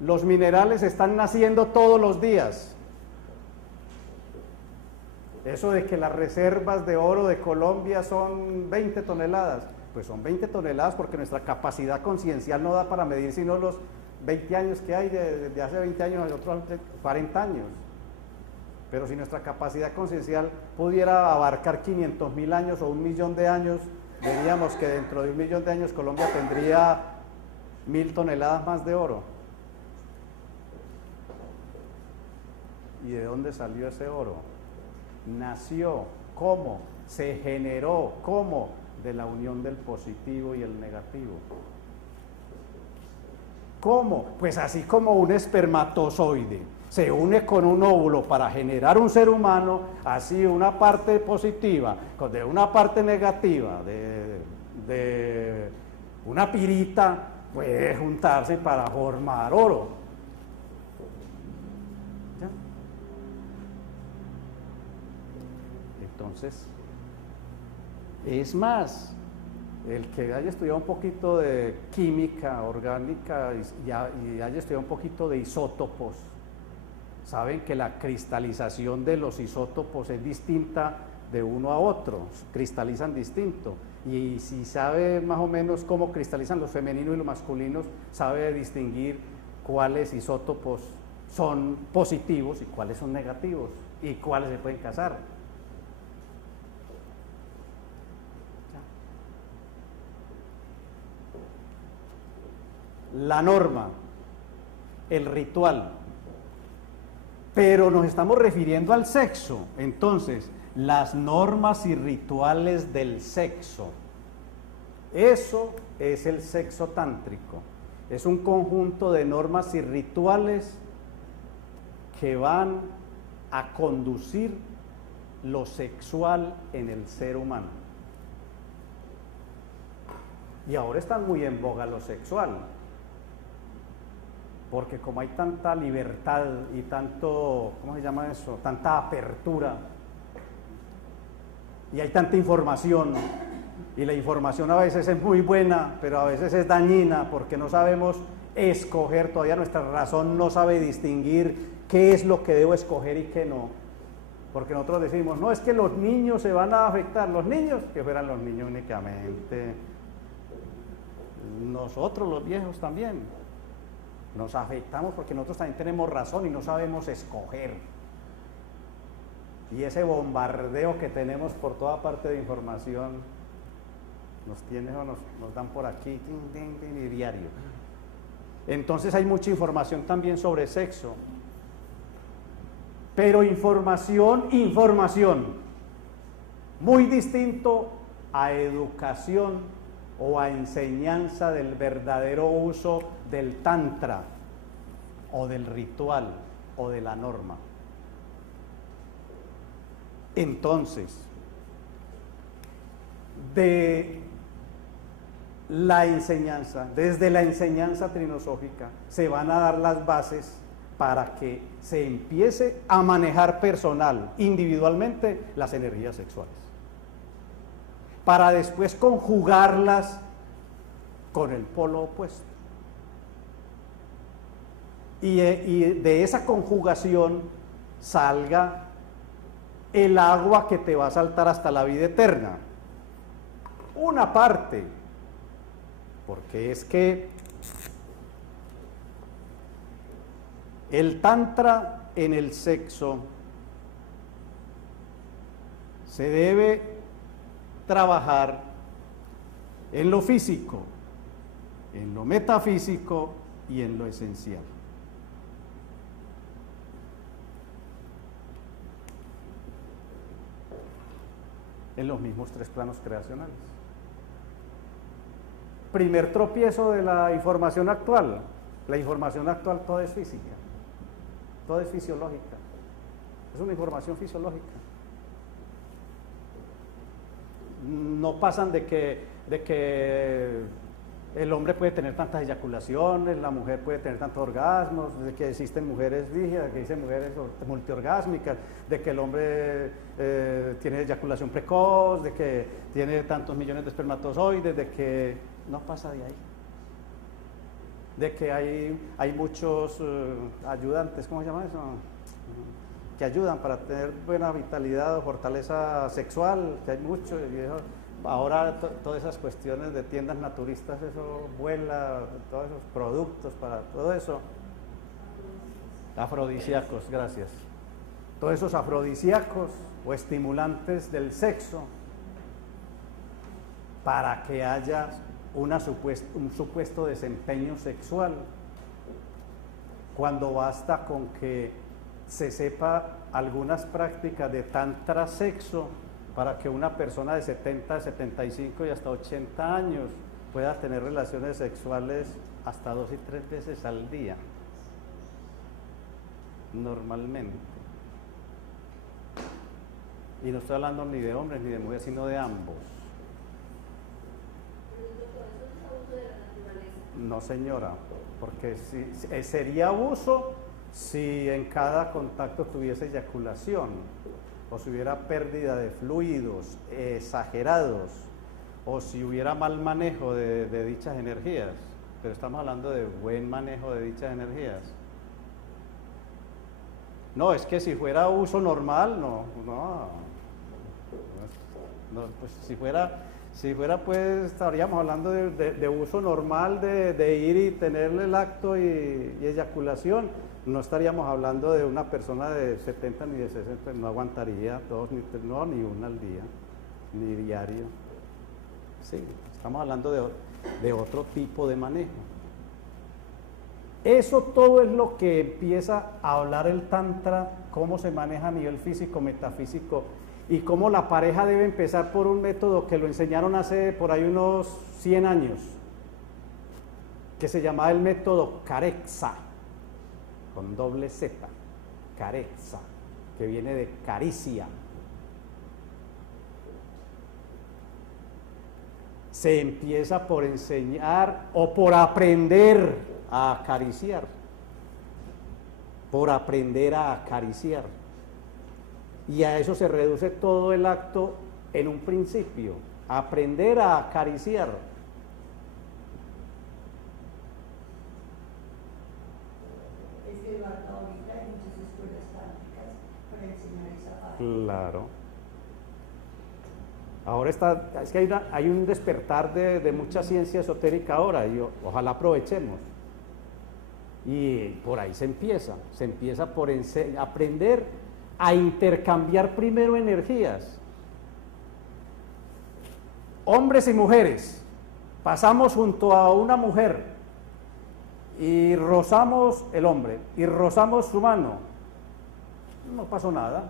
Los minerales están naciendo todos los días. Eso de que las reservas de oro de Colombia son 20 toneladas, pues son 20 toneladas porque nuestra capacidad conciencial no da para medir sino los 20 años que hay, desde hace 20 años a otros 40 años. Pero si nuestra capacidad conciencial pudiera abarcar 500.000 años o 1.000.000 de años, diríamos que dentro de 1.000.000 de años Colombia tendría 1.000 toneladas más de oro. ¿Y de dónde salió ese oro? Nació, ¿cómo? Se generó, ¿cómo? De la unión del positivo y el negativo. ¿Cómo? Pues así como un espermatozoide se une con un óvulo para generar un ser humano, así una parte positiva de una parte negativa de una pirita puede juntarse para formar oro. ¿Ya? Entonces, es más, el que haya estudiado un poquito de química orgánica y haya estudiado un poquito de isótopos, saben que la cristalización de los isótopos es distinta de uno a otro, cristalizan distinto. Y si sabe más o menos cómo cristalizan los femeninos y los masculinos, sabe distinguir cuáles isótopos son positivos y cuáles son negativos y cuáles se pueden casar. La norma, el ritual, pero nos estamos refiriendo al sexo. Entonces, las normas y rituales del sexo, eso es el sexo tántrico. Es un conjunto de normas y rituales que van a conducir lo sexual en el ser humano. Y ahora está muy en boga lo sexual, porque como hay tanta libertad y tanto, ¿cómo se llama eso? Tanta apertura, y hay tanta información, y la información a veces es muy buena, pero a veces es dañina, porque no sabemos escoger, todavía nuestra razón no sabe distinguir qué es lo que debo escoger y qué no, porque nosotros decimos, no, es que los niños se van a afectar, los niños, que fueran los niños únicamente, nosotros los viejos también. Nos afectamos porque nosotros también tenemos razón y no sabemos escoger. Y ese bombardeo que tenemos por toda parte de información nos dan por aquí, y diario. Entonces hay mucha información también sobre sexo. Pero información, muy distinto a educación o a enseñanza del verdadero uso del tantra o del ritual o de la norma. Entonces, de la enseñanza, desde la enseñanza trinosófica, se van a dar las bases para que se empiece a manejar personal, individualmente, las energías sexuales, para después conjugarlas con el polo opuesto. Y de esa conjugación salga el agua que te va a saltar hasta la vida eterna. Una parte, porque es que el tantra en el sexo se debe trabajar en lo físico, en lo metafísico y en lo esencial. En los mismos tres planos creacionales. Primer tropiezo de la información actual. La información actual toda es física, toda es fisiológica, es una información fisiológica. No pasan de que el hombre puede tener tantas eyaculaciones, la mujer puede tener tantos orgasmos, de que existen mujeres rígidas, de que existen mujeres multiorgásmicas, de que el hombre tiene eyaculación precoz, de que tiene tantos millones de espermatozoides, de que no pasa de ahí. de que hay muchos ayudantes, ¿cómo se llama eso? Que ayudan para tener buena vitalidad o fortaleza sexual, que hay mucho, y eso, ahora todas esas cuestiones de tiendas naturistas, eso vuela, todos esos productos para todo eso. Afrodisíacos, gracias. Todos esos afrodisíacos o estimulantes del sexo para que haya un supuesto desempeño sexual, cuando basta con que se sepa algunas prácticas de tantra sexo para que una persona de 70, 75 y hasta 80 años pueda tener relaciones sexuales hasta 2 y 3 veces al día, normalmente. Y no estoy hablando ni de hombres ni de mujeres, sino de ambos. No, señora, porque sería abuso si en cada contacto tuviese eyaculación, o si hubiera pérdida de fluidos exagerados, o si hubiera mal manejo de dichas energías. Pero estamos hablando de buen manejo de dichas energías. No, es que si fuera uso normal, no, pues si fuera pues estaríamos hablando de uso normal, de ir y tenerle el acto y eyaculación. No estaríamos hablando de una persona de 70 ni de 60, no aguantaría dos, ni una al día, ni diario. Sí, estamos hablando de otro tipo de manejo. Eso todo es lo que empieza a hablar el Tantra, cómo se maneja a nivel físico, metafísico, y cómo la pareja debe empezar por un método que lo enseñaron hace por ahí unos 100 años, que se llamaba el método Carexa, con doble Z, Carexa, que viene de caricia. Se empieza por enseñar o por aprender a acariciar, por aprender a acariciar. Y a eso se reduce todo el acto en un principio, aprender a acariciar. Es que ahorita hay muchas escuelas tántricas para enseñar esa parte. Claro. Ahora es que hay un despertar de mucha ciencia esotérica ahora, y ojalá aprovechemos. Y por ahí se empieza por aprender a intercambiar primero energías. Hombres y mujeres, pasamos junto a una mujer y rozamos el hombre y rozamos su mano, no pasó nada.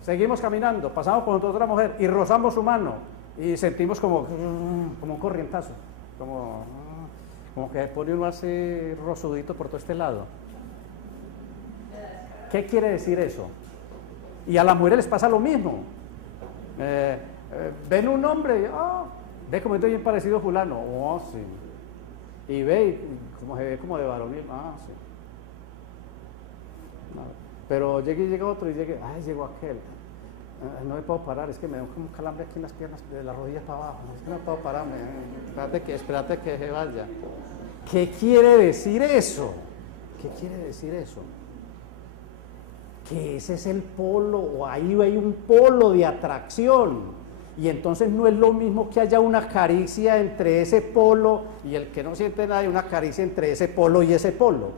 Seguimos caminando, pasamos por otra mujer y rozamos su mano y sentimos como un corrientazo, como que pone uno así rosudito por todo este lado. ¿Qué quiere decir eso? Y a las mujeres les pasa lo mismo. Ven un hombre, ve como estoy bien parecido a fulano, sí. Y ve, como se ve como de varonil, sí. No, pero llega otro y llegó aquel. No me puedo parar, es que me da como un calambre aquí en las piernas, de las rodillas para abajo, es que no puedo pararme, espérate que se vaya. ¿Qué quiere decir eso? ¿Qué quiere decir eso? Que ese es el polo, o ahí hay un polo de atracción, y entonces no es lo mismo que haya una caricia entre ese polo y el que no siente nada, hay una caricia entre ese polo y ese polo.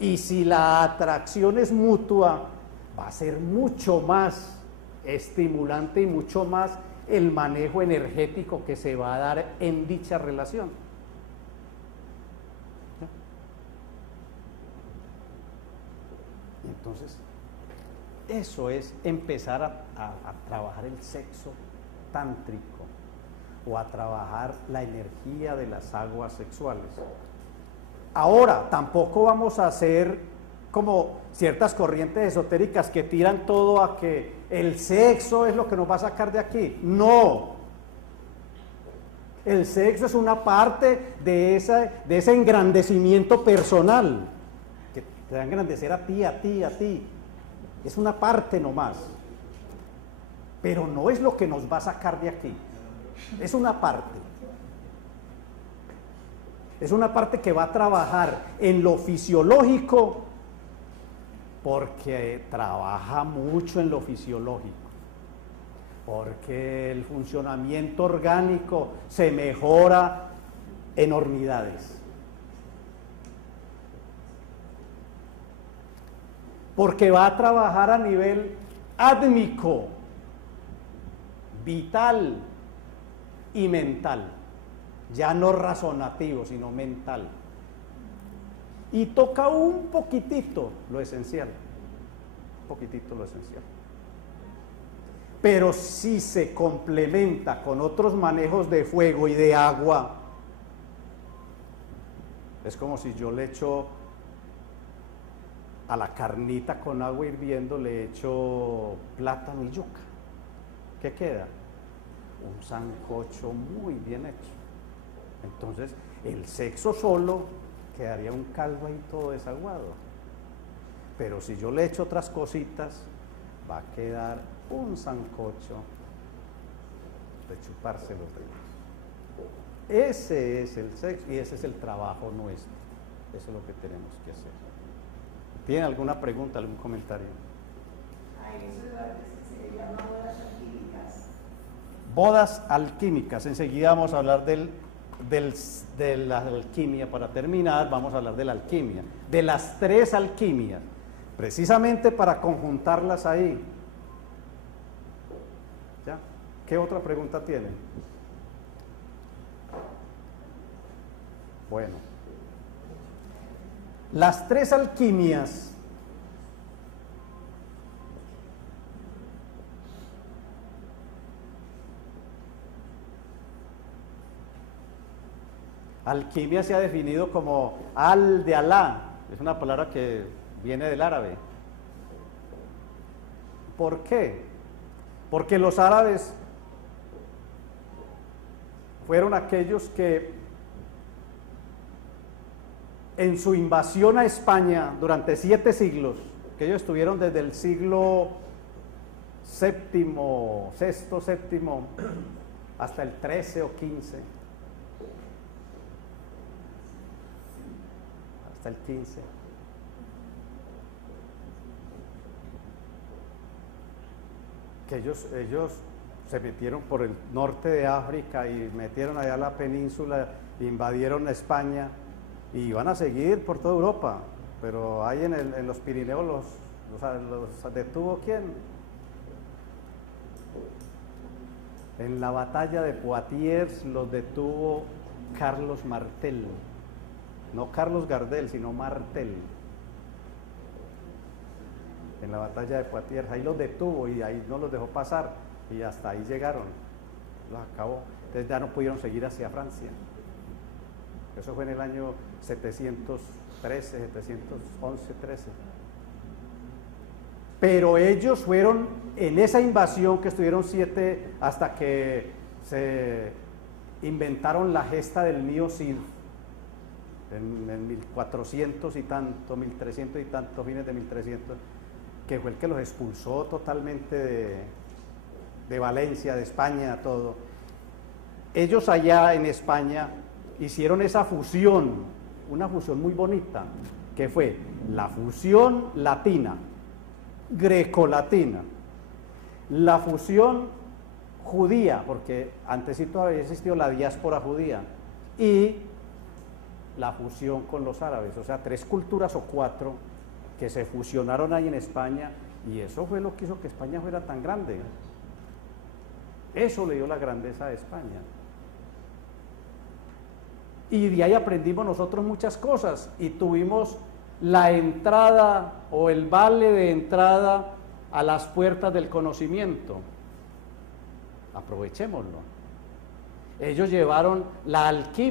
Y si la atracción es mutua, va a ser mucho más estimulante y mucho más el manejo energético que se va a dar en dicha relación. Entonces, eso es empezar a trabajar el sexo tántrico o a trabajar la energía de las aguas sexuales. Ahora, tampoco vamos a hacer como ciertas corrientes esotéricas que tiran todo a que el sexo es lo que nos va a sacar de aquí. No. El sexo es una parte de ese engrandecimiento personal, que te va a engrandecer a ti, a ti, a ti. Es una parte nomás. Pero no es lo que nos va a sacar de aquí. Es una parte. Es una parte que va a trabajar en lo fisiológico, porque trabaja mucho en lo fisiológico, porque el funcionamiento orgánico se mejora enormidades. Porque va a trabajar a nivel átmico, vital y mental, ya no razonativo, sino mental. Y toca un poquitito lo esencial, un poquitito lo esencial. Pero si se complementa con otros manejos de fuego y de agua, es como si yo le echo a la carnita con agua hirviendo, le echo plátano y yuca. ¿Qué queda? Un sancocho muy bien hecho. Entonces, el sexo solo quedaría un caldo ahí todo desaguado. Pero si yo le echo otras cositas, va a quedar un sancocho de chuparse los dedos. Ese es el sexo y ese es el trabajo nuestro. Eso es lo que tenemos que hacer. ¿Tiene alguna pregunta, algún comentario? Eso se llama bodas alquímicas. Bodas alquímicas. Enseguida vamos a hablar de la alquimia. Para terminar, vamos a hablar de la alquimia. De las tres alquimias. Precisamente para conjuntarlas ahí. ¿Ya? ¿Qué otra pregunta tienen? Bueno. Las tres alquimias alquimia se ha definido como al de Alá, es una palabra que viene del árabe. ¿Por qué? Porque los árabes fueron aquellos que en su invasión a España durante 7 siglos, que ellos estuvieron desde el siglo séptimo, sexto, séptimo, hasta el 13 o 15, hasta el 15. Que ellos se metieron por el norte de África y metieron allá la península, invadieron España y van a seguir por toda Europa, pero ahí en los Pirineos los detuvo ¿quién? En la batalla de Poitiers los detuvo Carlos Martel, no Carlos Gardel, sino Martel. En la batalla de Poitiers, ahí los detuvo y ahí no los dejó pasar y hasta ahí llegaron, los acabó. Entonces ya no pudieron seguir hacia Francia. Eso fue en el año 713, 711, 13. Pero ellos fueron en esa invasión que estuvieron 7 hasta que se inventaron la gesta del Mío Cid en 1400 y tanto, 1300 y tanto, fines de 1300, que fue el que los expulsó totalmente de Valencia, de España, todo. Ellos allá en España hicieron esa fusión, una fusión muy bonita, que fue la fusión latina, grecolatina, la fusión judía, porque antesito había existido la diáspora judía, y la fusión con los árabes, o sea, 3 culturas o 4 que se fusionaron ahí en España, y eso fue lo que hizo que España fuera tan grande. Eso le dio la grandeza a España. Y de ahí aprendimos nosotros muchas cosas y tuvimos la entrada o el vale de entrada a las puertas del conocimiento. Aprovechémoslo. Ellos llevaron la alquimia